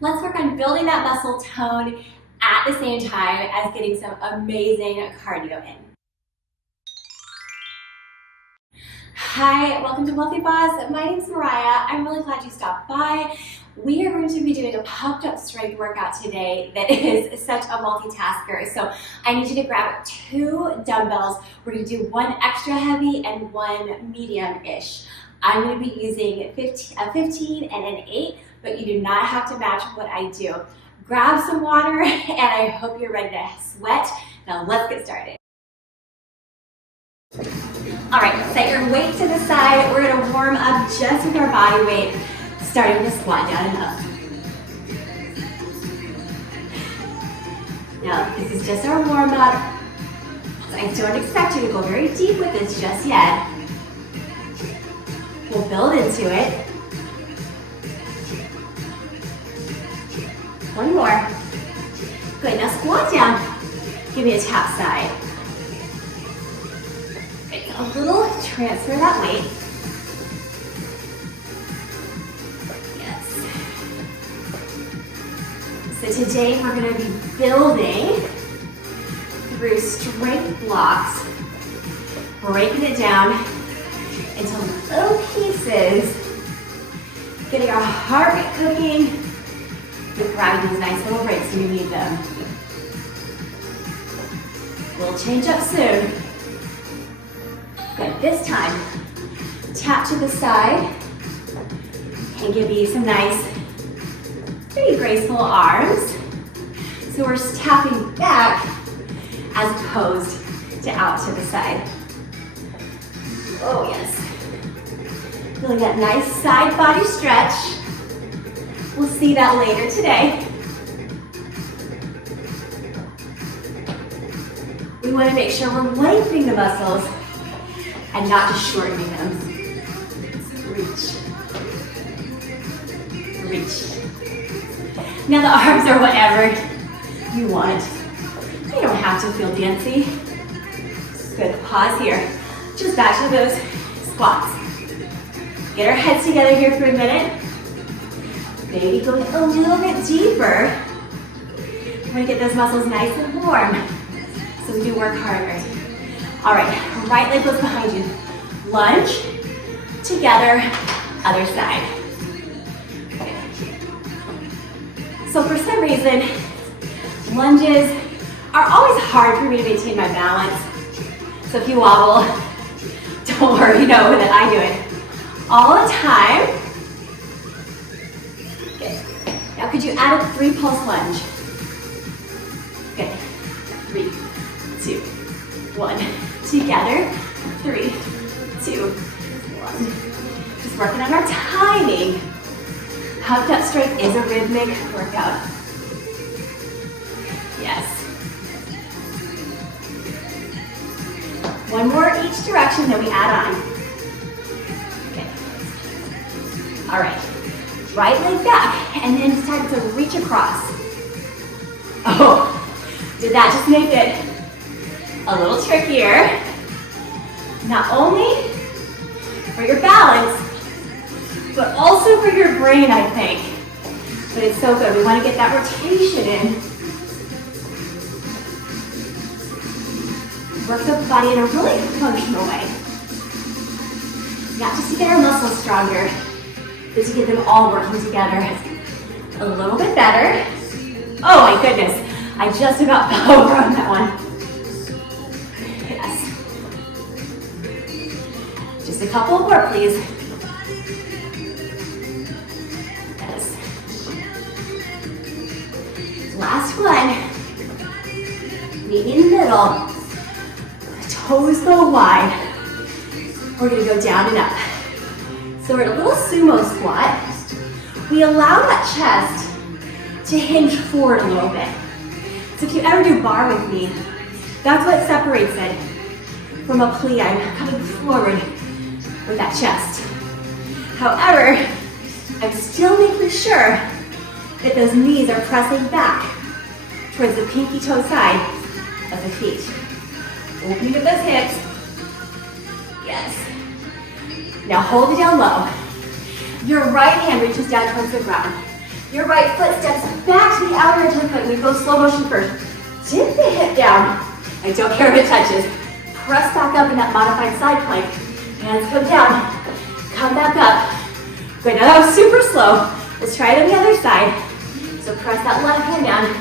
Let's work on building that muscle tone at the same time as getting some amazing cardio in. Hi, welcome to Wealthy Boss. My name's Mariah. I'm really glad you stopped by. We are going to be doing a pumped up strength workout today that is such a multitasker. So I need you to grab 2 dumbbells. We're going to do one extra heavy and one medium-ish. I'm going to be using a 15 and an 8, but you do not have to match what I do. Grab some water, and I hope you're ready to sweat. Now let's get started. All right, set your weight to the side. We're gonna warm up just with our body weight, starting with a squat down and up. Now, this is just our warm up. So I don't expect you to go very deep with this just yet. We'll build into it. One more. Good, now squat down. Give me a tap side. A little transfer that weight. Yes. So today we're going to be building through strength blocks, breaking it down into little pieces, getting our heart rate cooking, but grabbing those nice little breaks when you need them. We'll change up soon. Good, this time, tap to the side and give you some nice, pretty graceful arms. So we're tapping back as opposed to out to the side. Oh yes. Feeling that nice side body stretch. We'll see that later today. We want to make sure we're lengthening the muscles and not just shortening them. Reach. Reach. Now the arms are whatever you want. You don't have to feel dancy. Good, pause here. Just back to those squats. Get our heads together here for a minute. Maybe going a little bit deeper. We're gonna get those muscles nice and warm so we can work harder. All right, right leg goes behind you. Lunge, together, other side. Okay. So for some reason, lunges are always hard for me to maintain my balance. So if you wobble, don't worry, you know that I do it all the time. Okay. Now could you add a 3 pulse lunge? Okay, 3, 2, 1. Together, 3, 2, 1. Just working on our timing. Pumped up strength is a rhythmic workout. Yes. One more each direction, then we add on. Okay. All right. Right leg back, and then start to reach across. Oh, did that just make it a little trickier? Not only for your balance, but also for your brain, I think. But it's so good. We want to get that rotation in. Work the body in a really functional way. Not just to get our muscles stronger, but to get them all working together a little bit better. Oh my goodness, I just about fell over on that one. Yes. Just a couple more, please. Yes. Last one. Knee in the middle. Toes go wide. We're gonna go down and up. So we're in a little sumo squat. We allow that chest to hinge forward a little bit. So if you ever do bar with me, that's what separates it from a plie. I'm coming forward with that chest. However, I'm still making sure that those knees are pressing back towards the pinky toe side of the feet. Opening up those hips. Yes. Now hold it down low. Your right hand reaches down towards the ground. Your right foot steps back to the outer edge of the foot. We go slow motion first. Dip the hip down. I don't care if it touches. Press back up in that modified side plank. Hands come down. Come back up. Good, now that was super slow. Let's try it on the other side. So press that left hand down.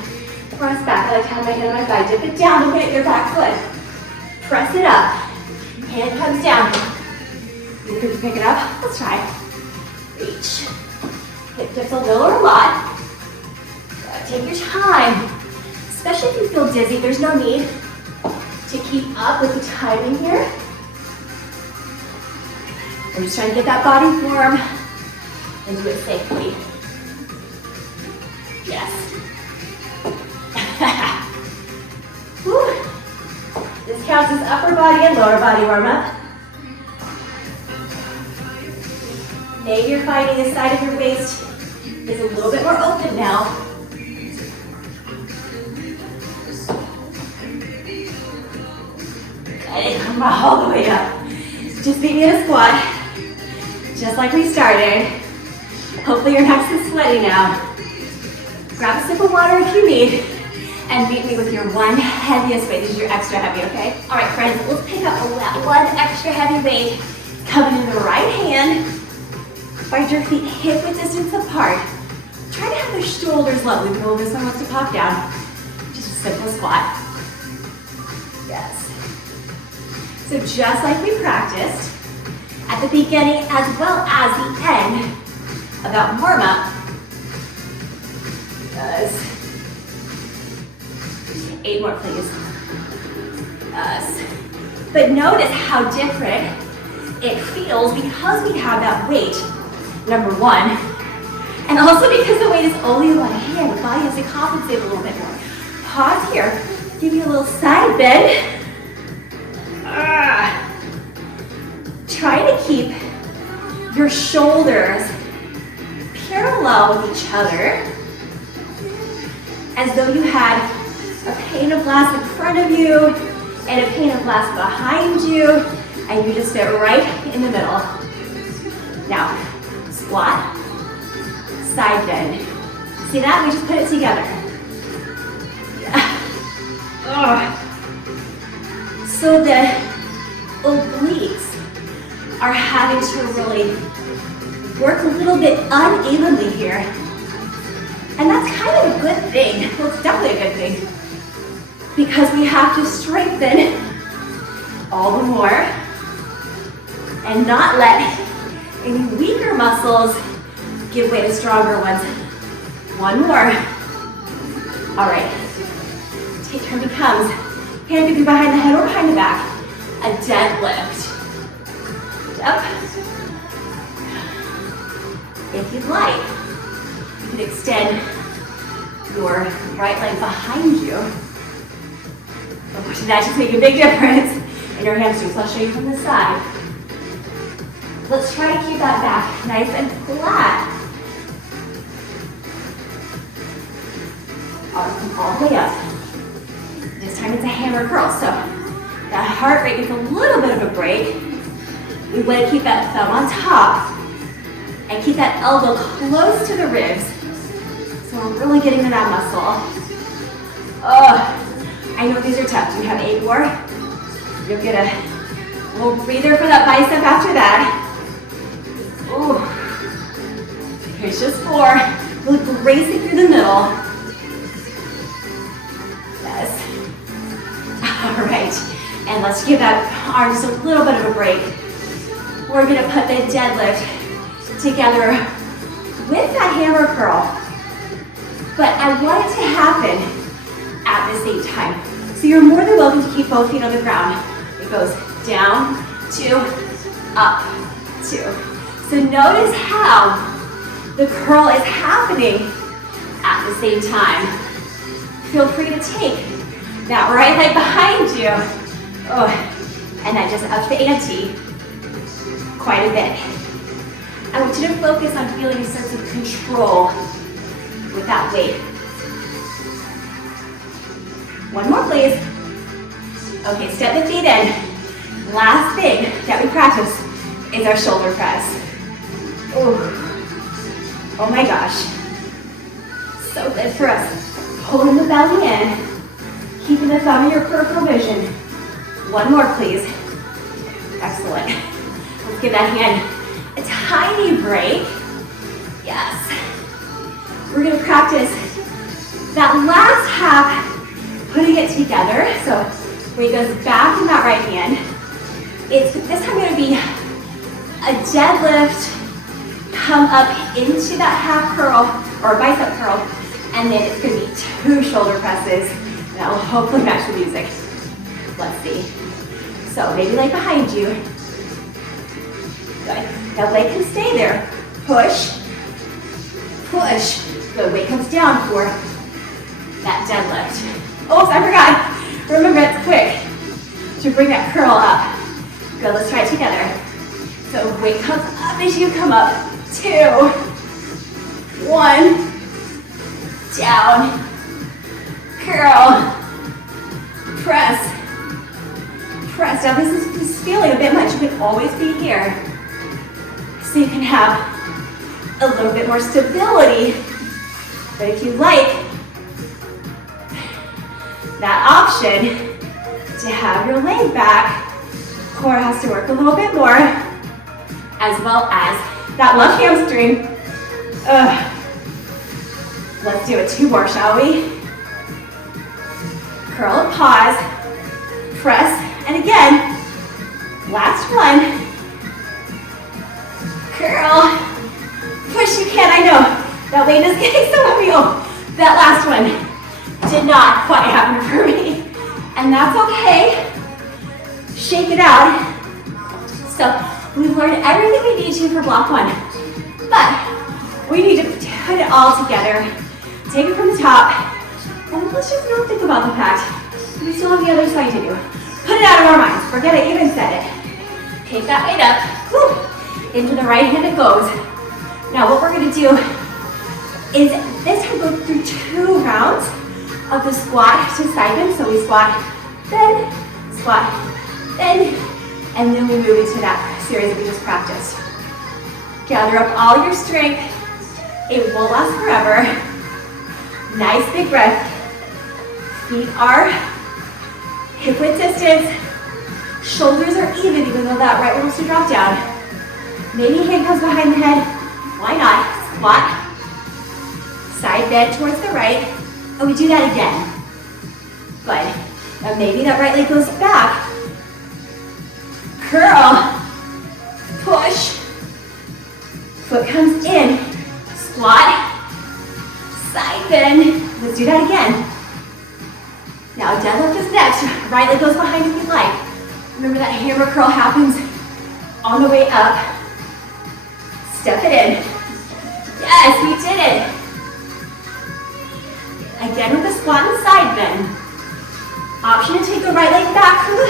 Press back. I like having my hand on my thigh. Dip it down. Look at your back foot. Press it up. Hand comes down. You can pick it up. Let's try it. Reach. Hip dips a little or a lot. Take your time. Especially if you feel dizzy, there's no need to keep up with the timing here. We're just trying to get that body warm and do it safely. Yes. Whew. This counts as upper body and lower body warm up. Maybe you're finding the side of your waist is a little bit more open now. And come all the way up. Just meet me in a squat, just like we started. Hopefully your neck is sweaty now. Grab a sip of water if you need, and meet me with your one heaviest weight. This is your extra heavy, okay? All right, friends, let's pick up that one extra heavy weight. Coming in the right hand. Find your feet hip-width distance apart. Try to have the shoulders level, even though this one wants to pop down. Just a simple squat. Yes. So just like we practiced, at the beginning as well as the end of that warm-up, 8 more please. But notice how different it feels because we have that weight, number one, and also because the weight is only in one hand, the body has to compensate a little bit more. Pause here, give you a little side bend. Try to keep your shoulders parallel with each other as though you had a pane of glass in front of you and a pane of glass behind you, and you just fit right in the middle. Now, squat, side bend. See that? We just put it together. Yeah. So the obliques are having to really work a little bit unevenly here. And that's kind of a good thing. Well, it's definitely a good thing. Because we have to strengthen all the more and not let any weaker muscles give way to stronger ones. One more. All right. Take turn becomes, hand could be behind the head or behind the back. A deadlift. Up. If you'd like, you can extend your right leg behind you. Oh, that should make a big difference in your hamstrings. I'll show you from the side. Let's try to keep that back nice and flat. Arms all the way up. This time it's a hammer curl, so that heart rate gets a little bit of a break. We want to keep that thumb on top and keep that elbow close to the ribs. So we're really getting to that muscle. I know these are tough. Do you have 8 more? You'll get a little breather for that bicep after that. Ooh. Here's just 4. Really bracing through the middle. Yes. All right. And let's give that arm just a little bit of a break. We're gonna put the deadlift together with that hammer curl. But I want it to happen at the same time. So you're more than welcome to keep both feet on the ground. It goes down, 2, up, 2. So notice how the curl is happening at the same time. Feel free to take that right leg behind you. And that just ups the ante quite a bit. I want you to focus on feeling a sense of control with that weight. One more, please. Okay, step the feet in. Last thing that we practice is our shoulder press. Ooh. Oh my gosh. So good for us. Pulling the belly in, keeping the thumb in your peripheral vision. One more, please. Excellent. Let's give that hand a tiny break. Yes. We're gonna practice that last half, putting it together. So when it goes back in that right hand, it's this time gonna be a deadlift, come up into that half curl or bicep curl, and then it's gonna be 2 shoulder presses. That will hopefully match the music. Let's see. So maybe leg behind you. Good. That leg can stay there. Push, push. The weight comes down for that deadlift. Oh, I forgot. Remember, it's quick to bring that curl up. Good, let's try it together. So weight comes up as you come up. 2, 1, down, curl, press, press. Now this is feeling a bit much. You can always be here. So you can have a little bit more stability. But if you like that option to have your leg back, core has to work a little bit more, as well as that left hamstring. Let's do it 2 more, shall we? Curl and pause, press, and again, last one. Curl, push, you can, I know. That weight is getting so heavy. Oh, that last one did not quite happen for me. And that's okay. Shake it out. So we've learned everything we need to for block 1. But we need to put it all together. Take it from the top. And let's just not think about the fact we still have the other side to do. Put it out of our minds. Forget I even said it. Take that weight up. Woo. Into the right hand it goes. Now what we're going to do is this time go through 2 rounds of the squat to side bend. So we squat, bend, and then we move into that series that we just practiced. Gather up all your strength. It will last forever. Nice big breath. Feet are hip width distance. Shoulders are even though that right one wants to drop down. Maybe hand comes behind the head. Why not? Squat. Side bend towards the right, and we do that again. Good. And maybe that right leg goes back. Curl, push, foot comes in, squat, side bend. Let's do that again. Now deadlift is next. Right leg goes behind if you'd like. Remember that hammer curl happens on the way up. Step it in. Yes, we did it. Again with the squat and side bend. Option to take the right leg back for the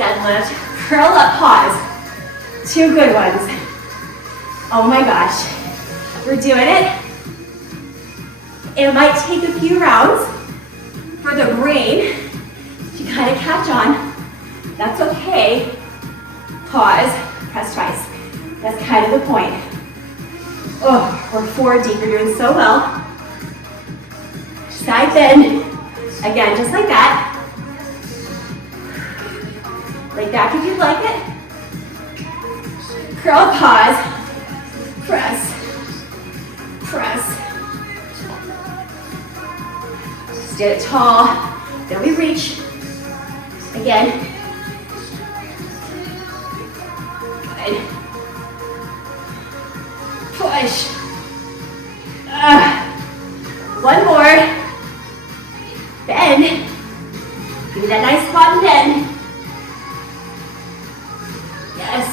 deadlift. Curl up, pause. 2 good ones. Oh my gosh. We're doing it. It might take a few rounds for the brain to kind of catch on. That's okay. Pause, press twice. That's kind of the point. Oh, we're 4 deep. You're doing so well. Side bend. Again, just like that. Lay back if you'd like it. Curl, pause. Press. Press. Stand tall. Then we reach. Again. Good. Push. One more. Bend. Give me that nice squat and bend. Yes.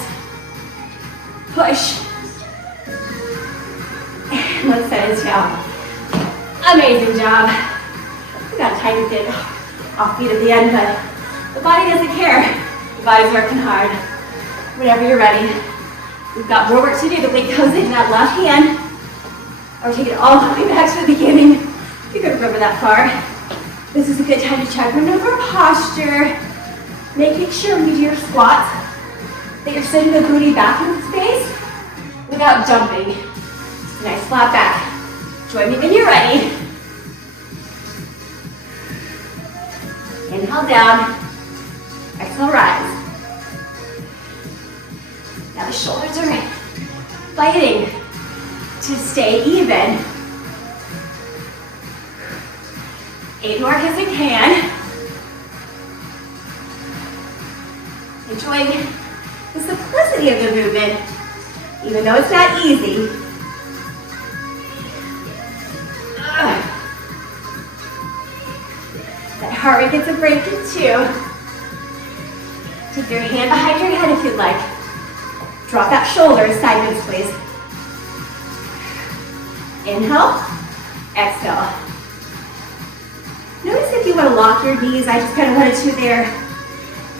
Push. And let's set it down. Amazing job. We got a tiny bit offbeat at the end, but the body doesn't care. The body's working hard. Whenever you're ready. We've got more work to do. The weight goes into that left hand. Or take it all the way back to the beginning. You can remember that far. This is a good time to check maneuver posture. Making sure when you do your squats that you're sending the booty back into space without dumping. Nice flat back. Join me when you're ready. Inhale down, exhale rise. Now the shoulders are fighting to stay even. 8 more as we can. Enjoying the simplicity of the movement, even though it's not easy. That heart rate gets a break in 2. Take your hand behind your head if you'd like. Drop that shoulder sideways, please. Inhale, exhale. Notice if you want to lock your knees, I just kind of wanted to there.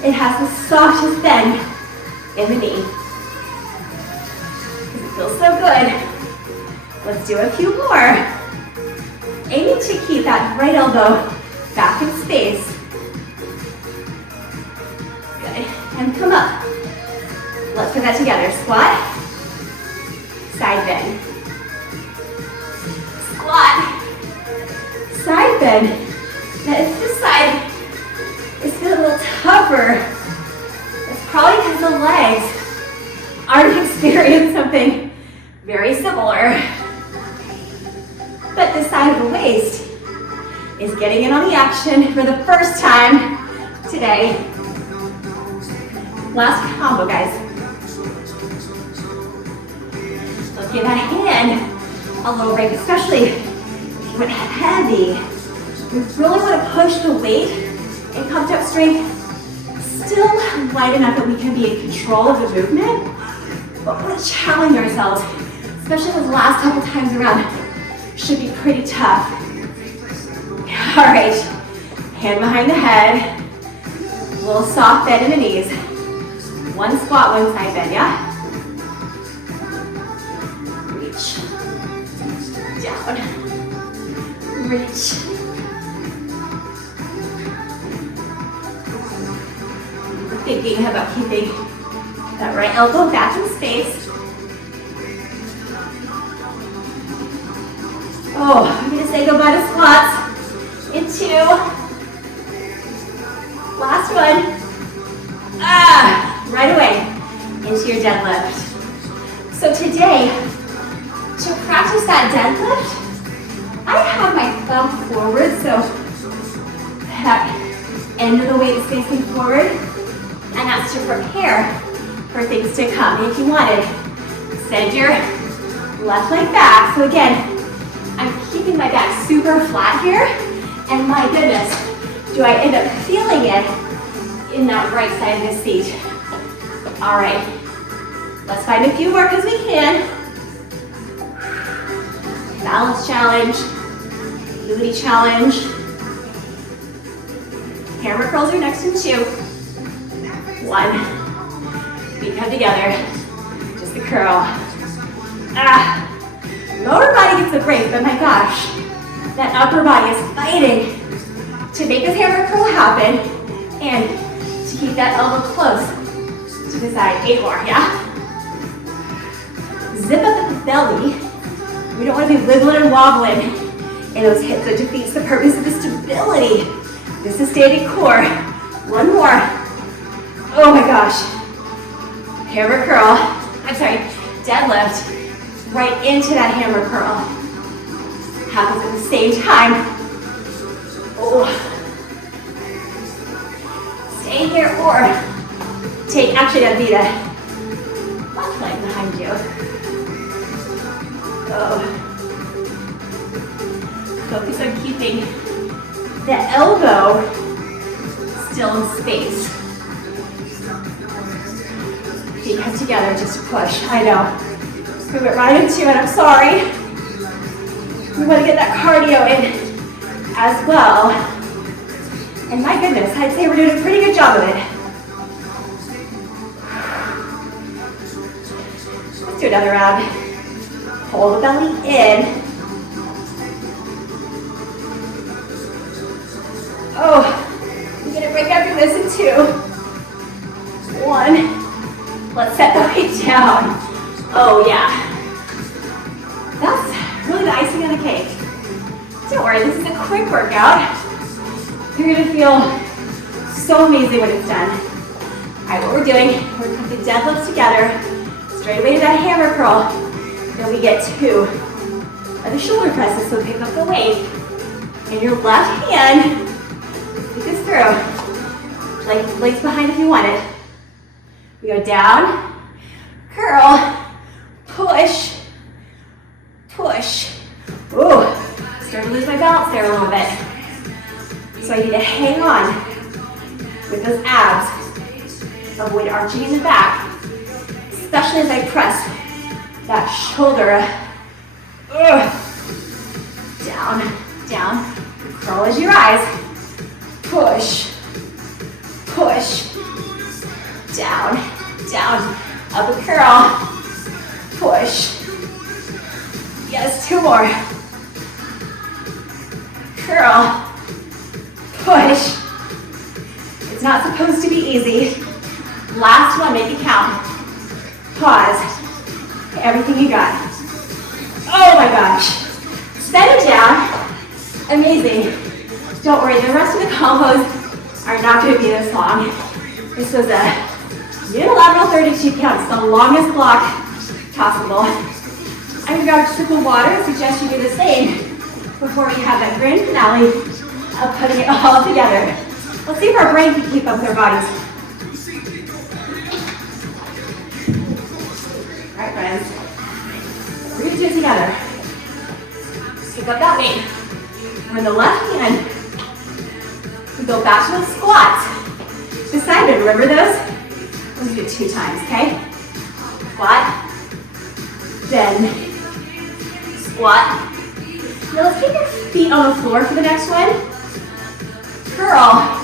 It has the softest bend in the knee. It feels so good. Let's do a few more. Aiming to keep that right elbow back in space. Good. And come up. Let's put that together. Squat. Side bend. Squat. Side bend. Now if this side is feeling a little tougher, it's probably because the legs aren't experiencing something very similar. But this side of the waist is getting in on the action for the first time today. Last combo, guys. Let's give that hand a little break, especially if you went heavy. We really want to push the weight and come to up strength, still light enough that we can be in control of the movement, but we want to challenge ourselves, especially the last couple times around. Should be pretty tough. All right, hand behind the head, a little soft bend in the knees. One squat, one side bend, yeah? Reach, down, reach. Thinking about keeping that right elbow back in space. Oh, I'm gonna say goodbye to squats in 2. Last one. Right away into your deadlift. So today, to practice that deadlift, I have my thumb forward, so that end of the weight is facing forward. And that's to prepare for things to come. If you wanted, send your left leg back. So again, I'm keeping my back super flat here. And my goodness, do I end up feeling it in that right side of the seat. All right, let's find a few more because we can. Balance challenge, mobility challenge. Hammer curls are next in 2. 1. Feet come together. Just the curl. Lower body gets a break, but my gosh, that upper body is fighting to make this hammer curl happen and to keep that elbow close to the side. 8 more, yeah? Zip up at the belly. We don't want to be wiggling and wobbling in those hips. It defeats the purpose of the stability. This is standing core. 1 more. Oh my gosh. Hammer curl. I'm sorry, deadlift. Right into that hammer curl. Happens at the same time. Oh. Stay here or take action at Vita. Left leg behind you. Oh. Focus on keeping the elbow still in space. Feet come together just to push. I know. We went right into it. I'm sorry. We want to get that cardio in as well. And my goodness, I'd say we're doing a pretty good job of it. Let's do another round. Hold the belly in. Oh, I'm gonna break after this in 2. 1. Let's set the weight down. Oh yeah. That's really really the icing on the cake. Don't worry, this is a quick workout. You're gonna feel so amazing when it's done. All right, what we're doing, we're gonna put the deadlifts together, straight away to that hammer curl. Then we get two of the shoulder presses, so pick up the weight. And your left hand, take this through. Legs behind if you want it. We go down, curl, push, push. Ooh, starting to lose my balance there a little bit. So I need to hang on with those abs. Avoid arching in the back, especially as I press that shoulder. Down, down. Curl as you rise. Push, push. Down, down. Up and curl. Push. Yes, two more. Curl. Push. It's not supposed to be easy. Last one, make it count. Pause. Everything you got. Oh my gosh. Set it down. Amazing. Don't worry, the rest of the combos are not going to be this long. This was a unilateral 32 counts, the longest block possible. I'm going to grab a sip of water. I suggest you do the same before we have that grand finale of putting it all together. Let's see if our brain can keep up with our bodies. All right, friends. We're going to do it together. Pick up that weight. We're in the left hand. We go back to the squats. Beside it, remember those? We'll do it 2 times, okay? Squat, then squat. Now let's keep your feet on the floor for the next one. Curl,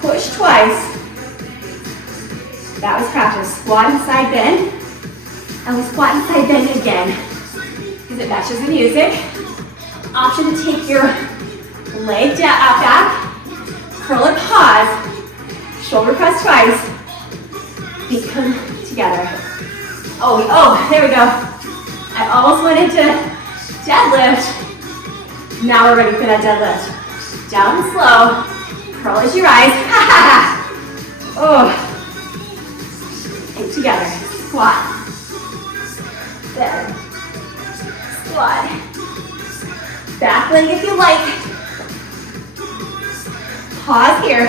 push twice. That was practice. Squat and side bend. And we squat and side bend again. Because it matches the music. Option to take your leg down, out back. Curl and pause. Shoulder press twice. Feet come together. Oh, there we go. I almost went into deadlift. Now we're ready for that deadlift. Down and slow. Curl as you rise. Oh. And together. Squat. Then. Squat. Back leg if you like. Pause here.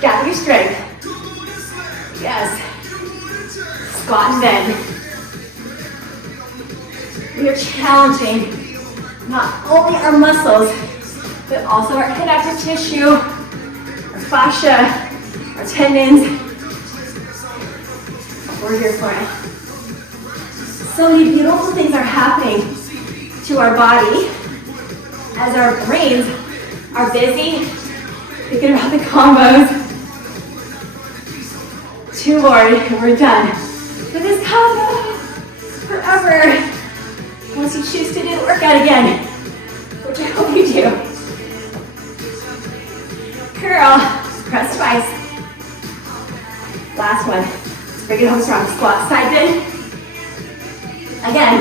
Gather your strength. Yes. Squat and bend. We are challenging not only our muscles, but also our connective tissue, our fascia, our tendons. We're here for it. So many beautiful things are happening to our body as our brains are busy thinking about the combos. 2 more and we're done with this combo forever. Unless you choose to do the workout again, which I hope you do. Curl, press twice. Last one. Let's bring it home strong. Squat, side bend. Again.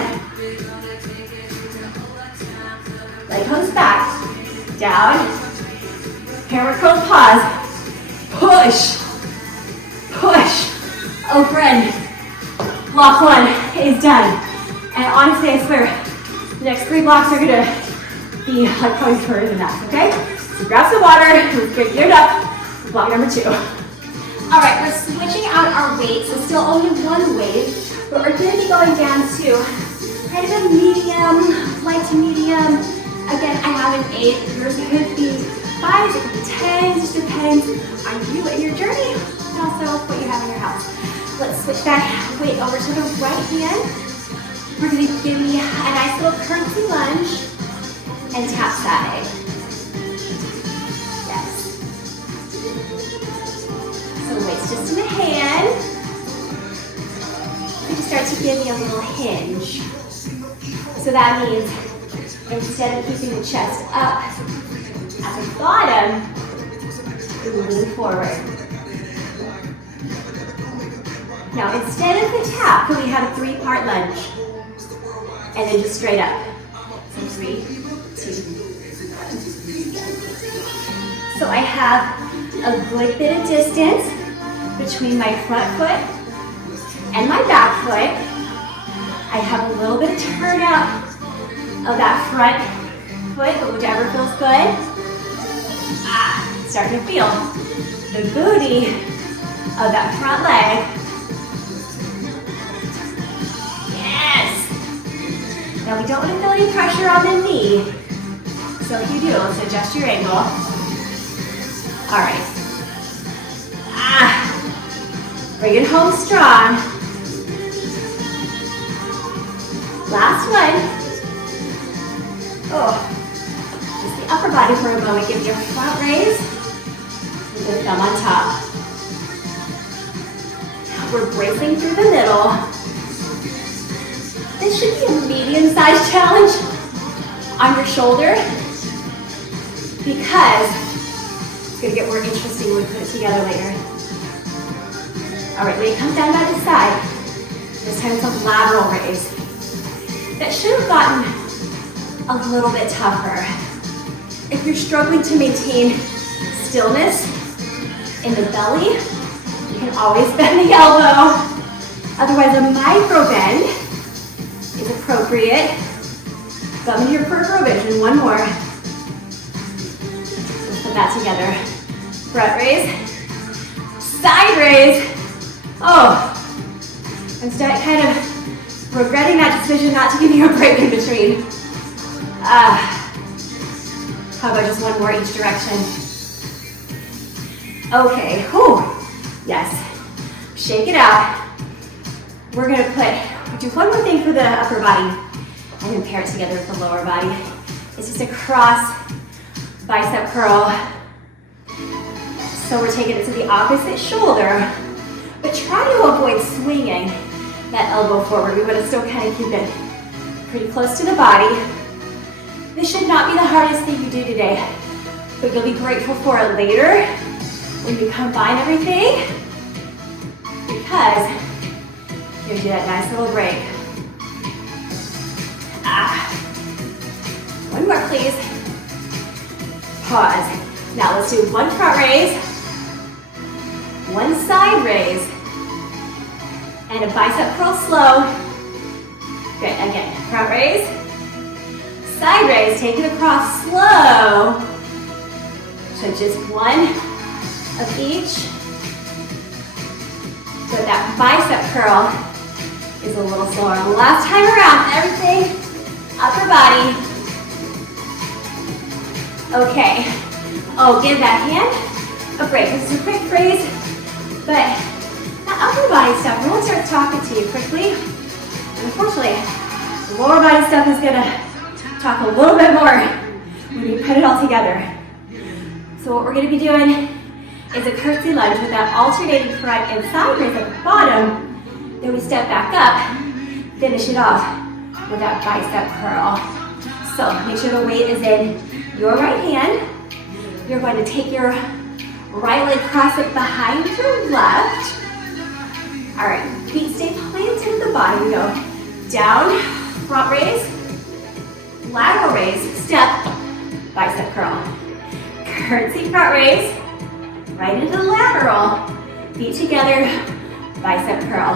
Leg comes back. Down. Hammer curl, pause. Push. Push. Oh, friend. Block 1 is done. And honestly, I swear, the next 3 blocks are gonna be like probably shorter than that, okay? So grab some water, let's get geared up for block number 2. All right, we're switching out our weights, so still only 1 weight, but we're gonna be going down to kind of a medium, light to medium. Again, I have an 8, yours could be 5, it could be 10, just depends on you and your journey, and also what you have in your house. Let's switch that weight over to the right hand. We're going to give me a nice little curtsy lunge and tap side. Yes. So weights just in the hand. And start to give me a little hinge. So that means instead of keeping the chest up at the bottom, we lean forward. Now instead of the tap, we have a 3-part lunge. And then just straight up. So 3, 2, 1. So I have a good bit of distance between my front foot and my back foot. I have a little bit of turnout of that front foot, but whichever feels good. Starting to feel the booty of that front leg. Yes! Now we don't want to feel any pressure on the knee. So if you do, let's adjust your angle. All right. Bring it home strong. Last one. Just the upper body for a moment. Give your front raise with the thumb on top. We're bracing through the middle. This should be a medium-sized challenge on your shoulder because it's going to get more interesting when we put it together later. All right, weight comes down by the side. This time it's a lateral raise. That should have gotten a little bit tougher. If you're struggling to maintain stillness in the belly, you can always bend the elbow. Otherwise, a micro bend is appropriate. Thumb in your peripheral vision. One more. Let's put that together. Front raise, side raise. I'm kind of regretting that decision not to give you a break in between. How about just one more each direction? Okay, yes. Shake it out. We're gonna do one more thing for the upper body and then pair it together with the lower body. It's just a cross bicep curl. So we're taking it to the opposite shoulder, but try to avoid swinging that elbow forward. We want to still kind of keep it pretty close to the body. This should not be the hardest thing you do today, but you'll be grateful for it later when you combine everything because gives you that nice little break. One more, please. Pause. Now let's do one front raise, one side raise, and a bicep curl slow. Good, again, front raise, side raise, take it across slow. So just one of each. So that bicep curl is a little slower. Last time around, everything, upper body. Okay. Give that hand a break. This is a quick phrase, but that upper body stuff really starts talking to you quickly. And unfortunately, the lower body stuff is gonna talk a little bit more when you put it all together. So what we're gonna be doing is a curtsy lunge with that alternating front and side raise at the bottom. Then we step back up, finish it off with that bicep curl. So make sure the weight is in your right hand. You're going to take your right leg, cross it behind your left. All right, feet stay planted with the body. We go down, front raise, lateral raise, step, bicep curl. Curtsy front raise, right into the lateral, feet together, bicep curl.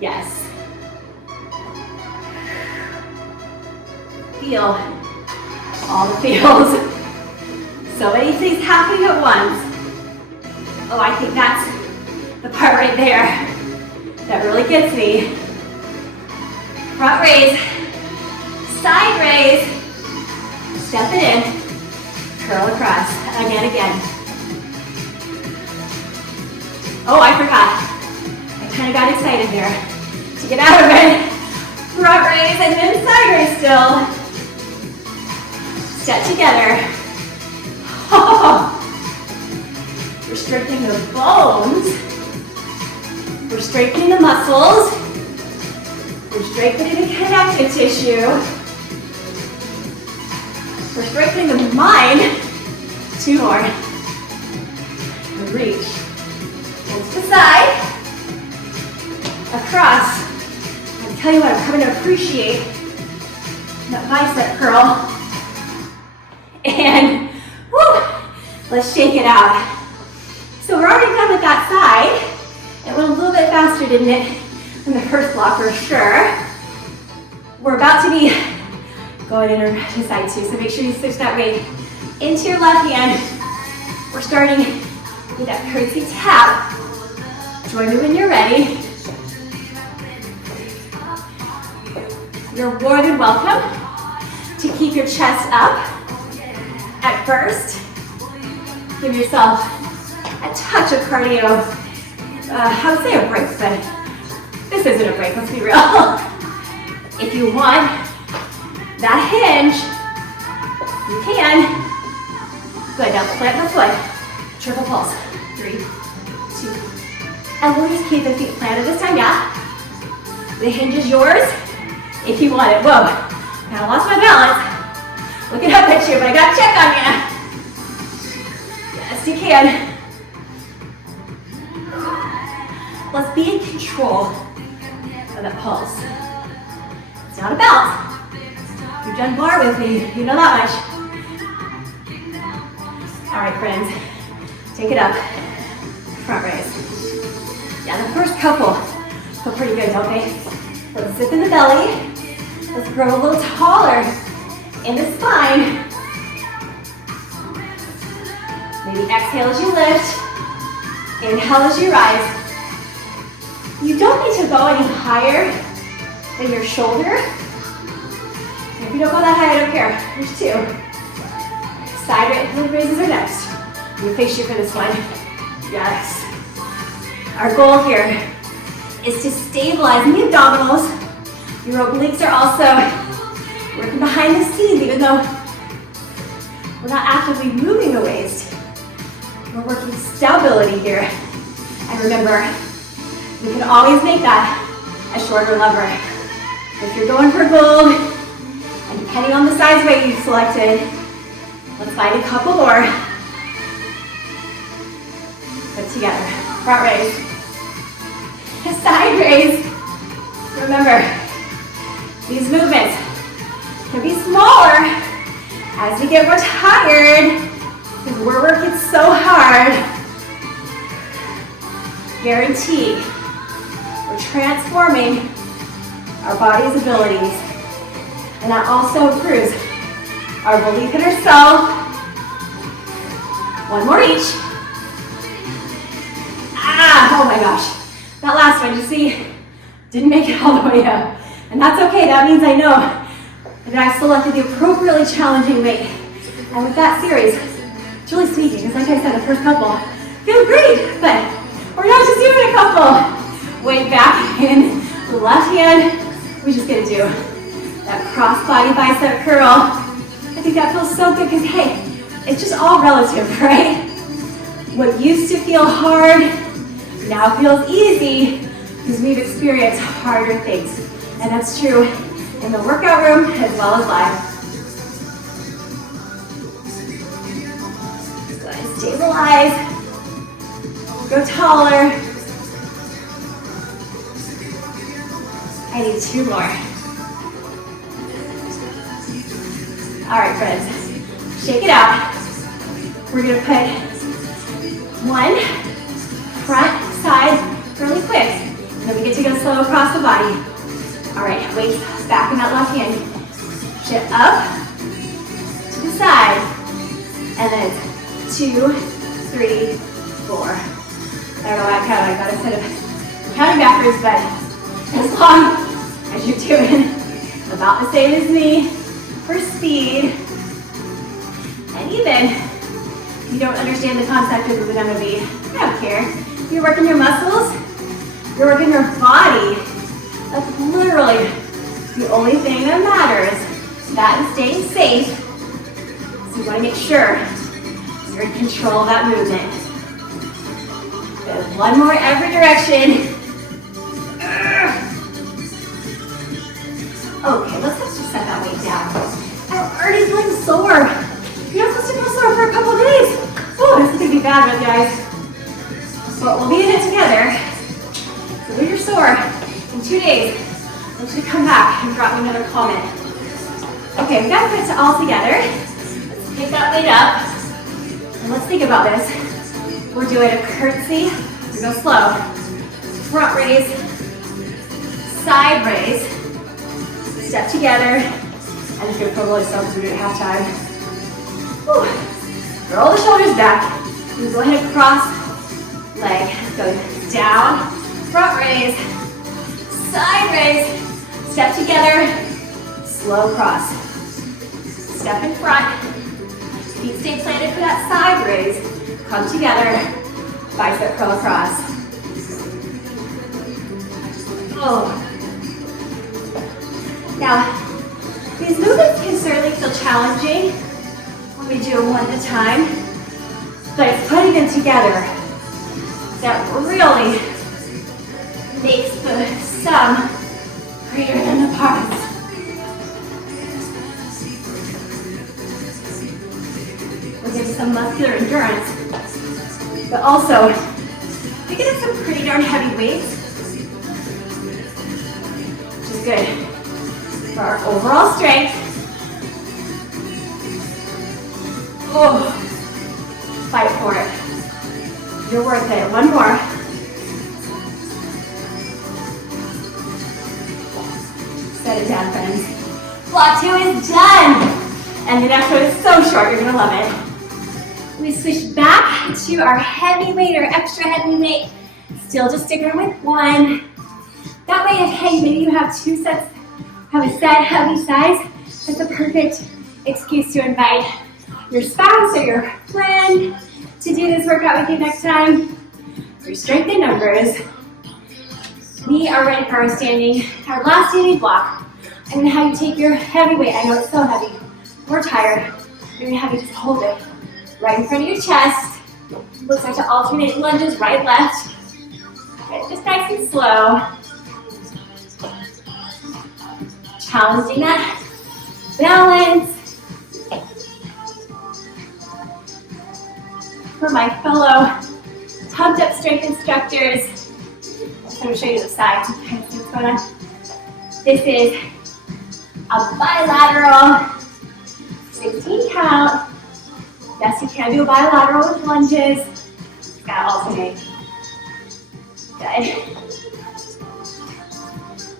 Yes. Feel all the feels. So many things happening at once. I think that's the part right there that really gets me. Front raise, side raise, step it in, curl across, again. I forgot. I kind of got excited there to get out of it. Front raise and then side raise still. Step together. We're strengthening the bones. We're strengthening the muscles. We're strengthening the connective tissue. We're strengthening the mind. 2 more. And reach. Hold to the side. Across. Tell you what, I'm coming to appreciate that bicep curl. And woo, let's shake it out. So we're already done with that side. It went a little bit faster, didn't it? Than the first block for sure. We're about to be going in to side two, so make sure you switch that weight into your left hand. We're starting with that curtsy tap. Join me when you're ready. You're more than welcome to keep your chest up at first. Give yourself a touch of cardio. I would say a break, but this isn't a break, let's be real. If you want that hinge, you can. Good, now plant the foot. Triple pulse. 3, 2, and we'll just keep the feet planted this time, yeah? The hinge is yours if you want it. Whoa, now I lost my balance. Looking up at you, but I got to check on you. Yes, you can. Let's be in control of that pulse. It's not a bounce. You've done bar with me, you know that much. All right, friends, take it up. Front raise. Yeah, the first couple feel pretty good, don't they? Let's zip in the belly. Let's grow a little taller in the spine. Maybe exhale as you lift. Inhale as you rise. You don't need to go any higher than your shoulder. If you don't go that high, I don't care. There's 2. Side raises are next. I'm gonna face you for this one. Yes. Our goal here is to stabilize the abdominals. Your obliques are also working behind the scenes, even though we're not actively moving the waist. We're working stability here. And remember, you can always make that a shorter lever. If you're going for gold, and depending on the size weight you've selected, let's find a couple more. Put together. Front raise. Side raise. Remember, these movements can be smaller as we get more tired because we're working so hard. Guarantee we're transforming our body's abilities, and that also improves our belief in ourselves. One more each. Oh my gosh. That last one, you see, didn't make it all the way up. And that's okay, that means I know that I've selected the appropriately challenging weight. And with that series, it's really sweet because like I said, the first couple feel great, but we're not just doing a couple. Weight back in the left hand, we're just gonna do that cross body bicep curl. I think that feels so good because hey, it's just all relative, right? What used to feel hard now feels easy because we've experienced harder things. And that's true in the workout room as well as live. Go ahead and stabilize. Go taller. I need 2 more. All right, friends, shake it out. We're gonna put 1 front, side, really quick. And then we get to go slow across the body. All right, weight back in that left hand. Shift up to the side. And then 2, 3, 4. I don't know how to count. I got instead of counting backwards, but as long as you're doing about the same as me for speed. And even if you don't understand the concept of what I'm gonna be, I don't care. You're working your muscles, you're working your body. That's literally the only thing that matters. That and staying safe. So you want to make sure you're in control of that movement. Good. 1 more every direction. Okay, let's just set that weight down. I'm already feeling sore. You're not supposed to feel sore for a couple of days. Oh, this is gonna be bad, right, guys? But we'll be in it together. So when you're sore in 2 days, want you to come back and drop me another comment. Okay, we gotta put it all together. Let's pick that weight up. And let's think about this. We're doing a curtsy. We go slow. Front raise, side raise. Step together. I'm just gonna put a really slow because we're doing halftime. Whew. Roll the shoulders back. You go ahead and cross leg. Go down, front raise, side raise. Step together, slow cross. Step in front. Feet stay planted for that side raise. Come together, bicep curl across. Oh. Now, these movements can certainly feel challenging when we do them one at a time, but it's putting them together that really makes the sum greater than the parts. We'll get some muscular endurance, but also picking up some pretty darn heavy weights, which is good for our overall strength. Oh, fight for it. You're worth it. One more. Set it down, friends. Block 2 is done. And the next one is so short, you're gonna love it. We switch back to our heavy weight or extra heavy weight. Still just sticking with one. That way, if hey, maybe you have 2 sets, have a set heavy size, that's a perfect excuse to invite your spouse or your friend to do this workout with you next time. For strength in numbers, we are ready for our last standing block. I'm gonna have you take your heavy weight. I know it's so heavy. We're tired. I'm gonna have you just hold it right in front of your chest. Looks like to alternate lunges, right, left. Okay, just nice and slow. Challenging that balance. For my fellow tugged up strength instructors, I'm going to show you the side so you can see what's going on. This is a bilateral 16 count. Yes, you can do a bilateral with lunges. Gotta alternate. Good.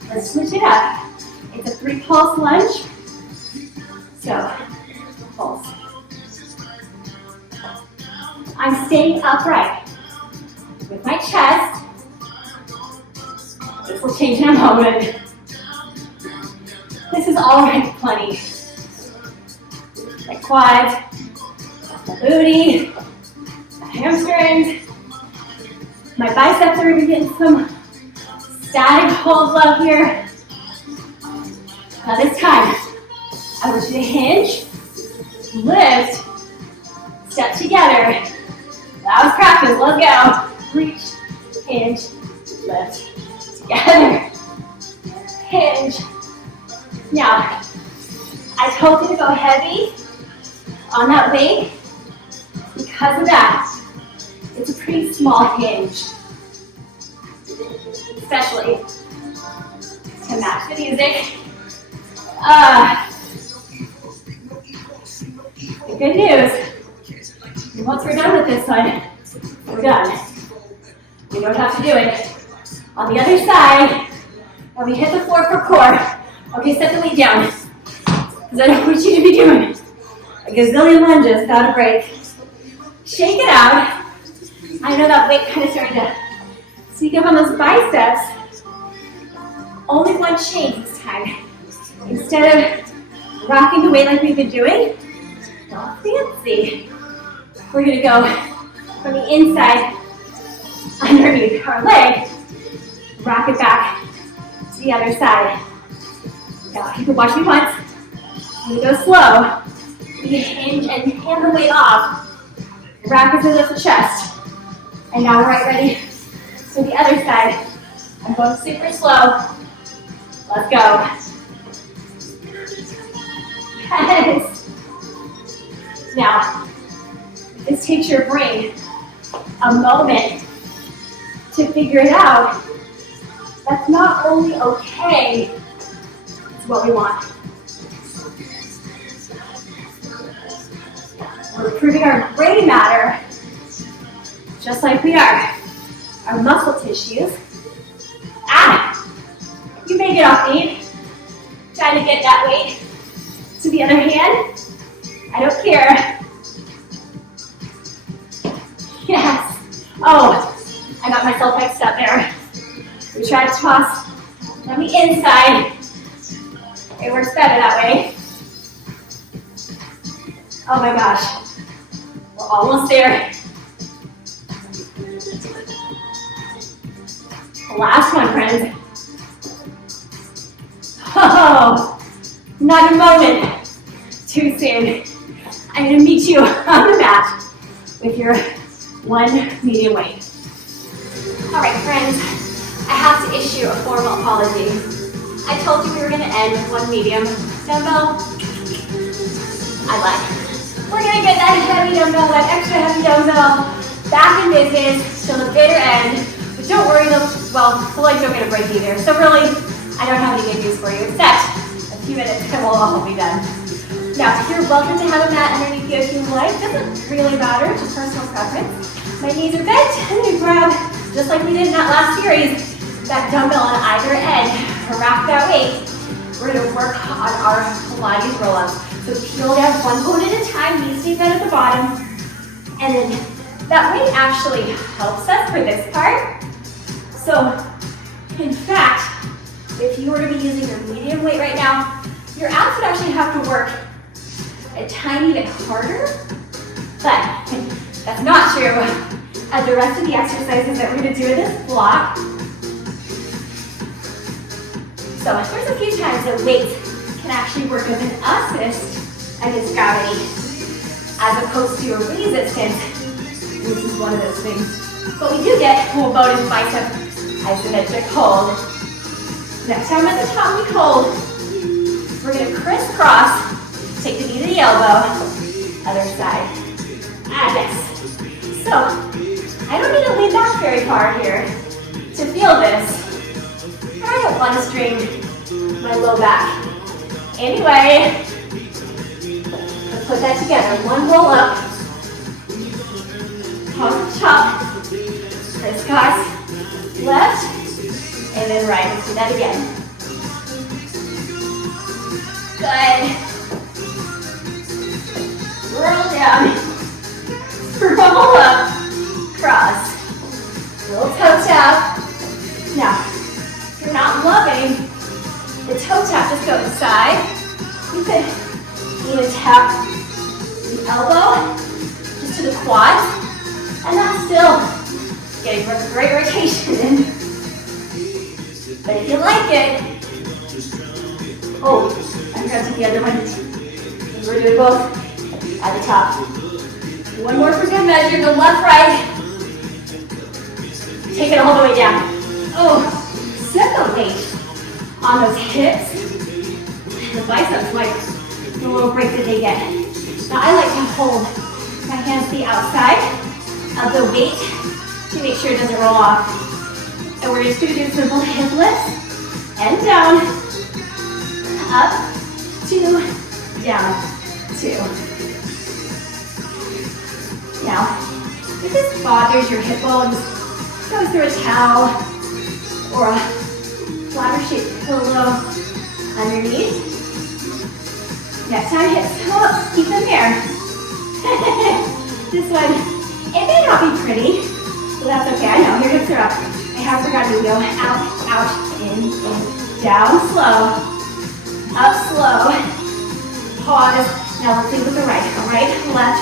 Let's switch it up. It's a 3 pulse lunge. So, pulse. I'm staying upright with my chest. This will change in a moment. This is already plenty. My quads, my booty, my hamstrings, my biceps are even getting some static hold love here. Now this time, I want you to hinge, lift, step together. That was practice, let's go. Reach, hinge, lift, together. Hinge. Now, I told you to go heavy on that weight because of that. It's a pretty small hinge, especially to match the music. The good news, once we're done with this one, we're done. We don't have to do it. On the other side, when we hit the floor for core, okay, set the weight down, because I don't want you to be doing a gazillion lunges without a break. Shake it out. I know that weight kind of starting to sneak up on those biceps. Only one change this time. Instead of rocking the weight like we've been doing, not fancy. We're gonna go from the inside underneath our leg, rock it back to the other side. Now you can watch me once. We go slow. We hinge and hand the weight off. Rock it to the chest. And now we're right ready for the other side. I'm going super slow. Let's go. Yes. Now, this takes your brain a moment to figure it out. That's not only okay what we want. We're improving our gray matter, just like we are our muscle tissues. You may get off me, trying to get that weight to the other hand. I don't care. Yes. Oh, I got myself mixed up there. We tried to toss on the inside. It works better that way. Oh my gosh. We're almost there. Last one, friends. Oh, not a moment too soon. I'm going to meet you on the mat with your one medium weight. All right, friends, I have to issue a formal apology. I told you we were going to end with one medium dumbbell. I lied. We're going to get that heavy dumbbell, that extra heavy dumbbell, back in business till the bitter end. But don't worry, the legs don't get a break either. So really, I don't have any good news for you, except a few minutes and we'll all be done. Now, you're welcome to have a mat underneath you if you like. Doesn't really matter, just personal preference. My knees are bent, I'm going to grab, just like we did in that last series, that dumbbell on either end. Wrap that weight. We're going to work on our Pilates roll-ups. So peel down one bone at a time, knees stay bent at the bottom. And then that weight actually helps us for this part. So, in fact, if you were to be using your medium weight right now, your abs would actually have to work a tiny bit harder, but that's not true. As the rest of the exercises that we're going to do in this block. So there's a few times that weight can actually work as an assist against gravity, as opposed to a resistance. This is one of those things. But we do get full bonus bicep isometric hold. Next time at the top we hold, we're going to crisscross, take the knee to the elbow, other side. Yes. So, I don't need to lean back very far here to feel this. I don't want to strain my low back. Anyway, let's put that together. One roll up, pause the chop, crisscross, left, and then right. Let's do that again. Good. Roll down, roll up, cross, little toe tap. Now, if you're not loving the toe tap, just go inside. You could even tap the elbow just to the quads, and that's still getting a great rotation in. But if you like it, oh, I forgot to do the other one. We're doing both at the top. One more for good measure, go left, right. Take it all the way down. Oh, set the weight on those hips. The biceps like the little break that they get. Now I like to hold my hands to the outside of the weight to make sure it doesn't roll off. And we're just going to do simple hip lifts and down, up, 2, down, 2. Now, if this bothers your hip bones, go through a towel or a flatter shaped pillow underneath. Next time, hips come up, keep them there. This one, it may not be pretty, but that's okay. I know, your hips are up. I have forgotten to go out, in, down, slow, up, slow, pause. Now let's think with the right, left,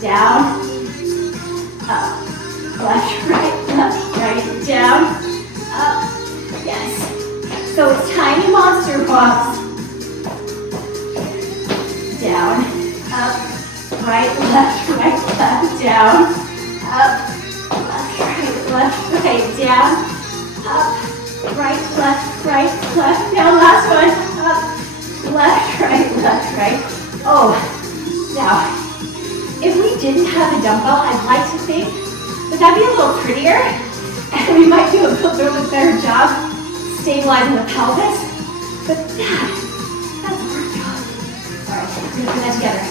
down, up, left, right, down, up, yes. So it's tiny monster walks. Down, up, right, left, down, up, left, down, up, right, left. Now last one, up, left, right. Oh, now, if we didn't have a dumbbell, I'd like to think that that'd be a little prettier, and we might do a little bit of a better job stabilizing the pelvis. But that's a workout. All right, we're gonna put that together.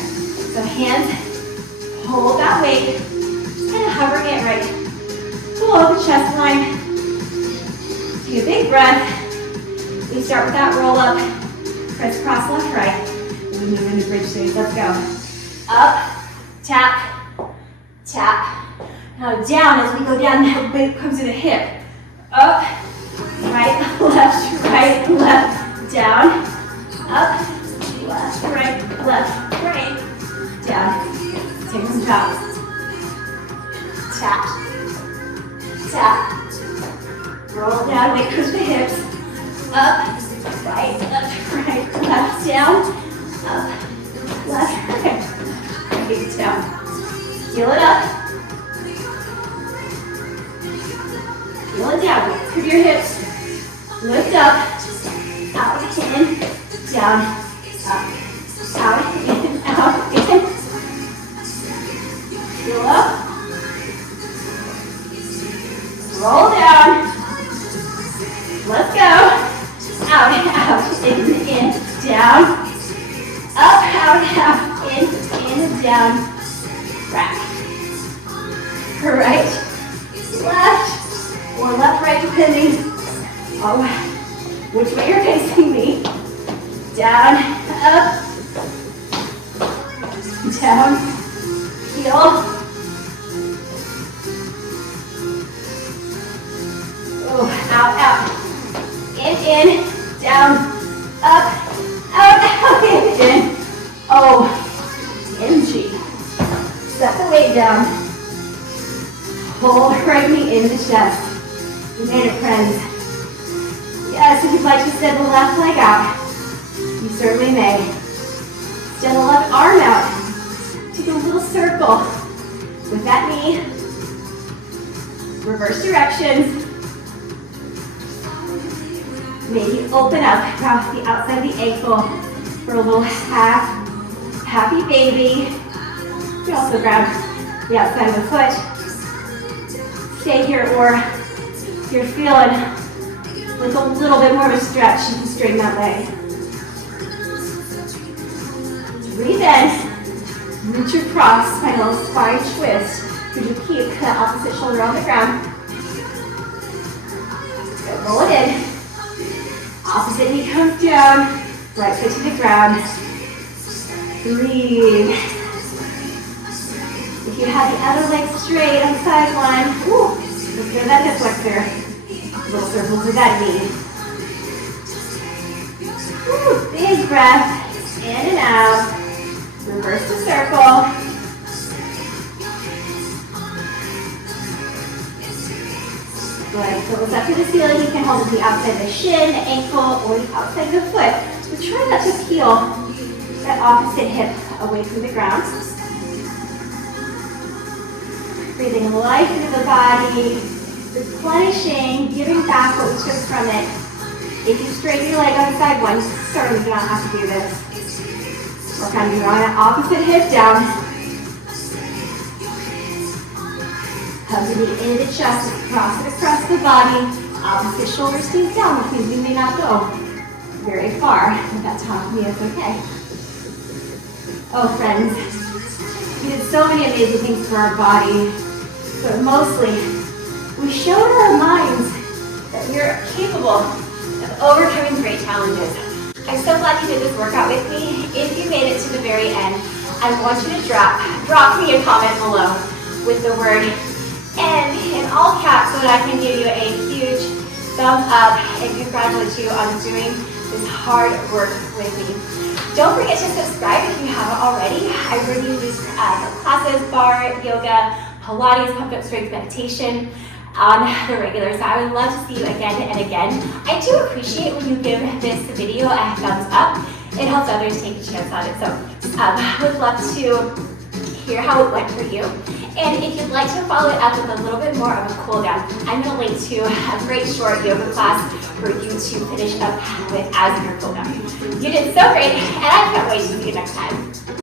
So hands, hold that weight, kind of hovering it right below the chest line. Take a big breath. We start with that roll up, crisscross left, right. We move into bridge stage. Let's go. Up, tap, tap. Now down as we go down, that weight comes to the hip. Up, right, left, down. Up, left, right, down. Take some taps. Tap, tap. Roll down, weight goes to the hips. Up, right, left, down. Up, left, right. Take it down. Heel it up. Heel it down. Curve your hips. Lift up. Out, in, down. Up. Out, in, out, in. Heel up. Roll down. Let's go. Out, in, down. Up, out, in, down. Back. Right, left, or left, right, depending on which way you're facing me. Down, up, down, heel. Oh, out, in, down, up, out, in. Oh, MG. Set the weight down. Hold right knee in the chest. We made it, friends. Yes, if you'd like to send the left leg out, you certainly may. Extend the left arm out. Take a little circle with that knee. Reverse directions. Maybe open up across the outside of the ankle for a little happy baby. You can also grab the outside of the foot. Stay here, or if you're feeling with a little bit more of a stretch, you can straighten that leg. Breathe in, reach across, find a little spine twist. Could you keep the opposite shoulder on the ground? Good, roll it in. Opposite knee comes down, right foot to the ground. Breathe. If you have the other leg straight on side one, let's get that hip flexor. Little circles with that knee. Big breath, in and out. Reverse the circle. Good, so it's up to the ceiling. You can hold it the outside of the shin, the ankle, or the outside of the foot. But try not to peel that opposite hip away from the ground. Breathing life into the body, replenishing, giving back what we took from it. If you straighten your leg on side one, certainly do not have to do this. Work on drawing that opposite hip down. Hug the knee into the chest, cross it across the body. Opposite shoulder stays down, which means you may not go very far. If that's how me, it's okay. Oh, friends, we did so many amazing things for our body, but mostly we showed our minds that we are capable of overcoming great challenges. I'm so glad you did this workout with me. If you made it to the very end, I want you to drop me a comment below with the word "and" in all caps so that I can give you a huge thumbs up and congratulate you on doing this hard work with me. Don't forget to subscribe if you haven't already. I bring you these classes, barre, yoga, Pilates, pump up strength meditation on the regular. So I would love to see you again and again. I do appreciate when you give this video a thumbs up. It helps others take a chance on it. So I would love to hear how it went for you. And if you'd like to follow it up with a little bit more of a cool down, I'm going to link to a great short yoga class for you to finish up with as your cool down. You did so great, and I can't wait to see you next time.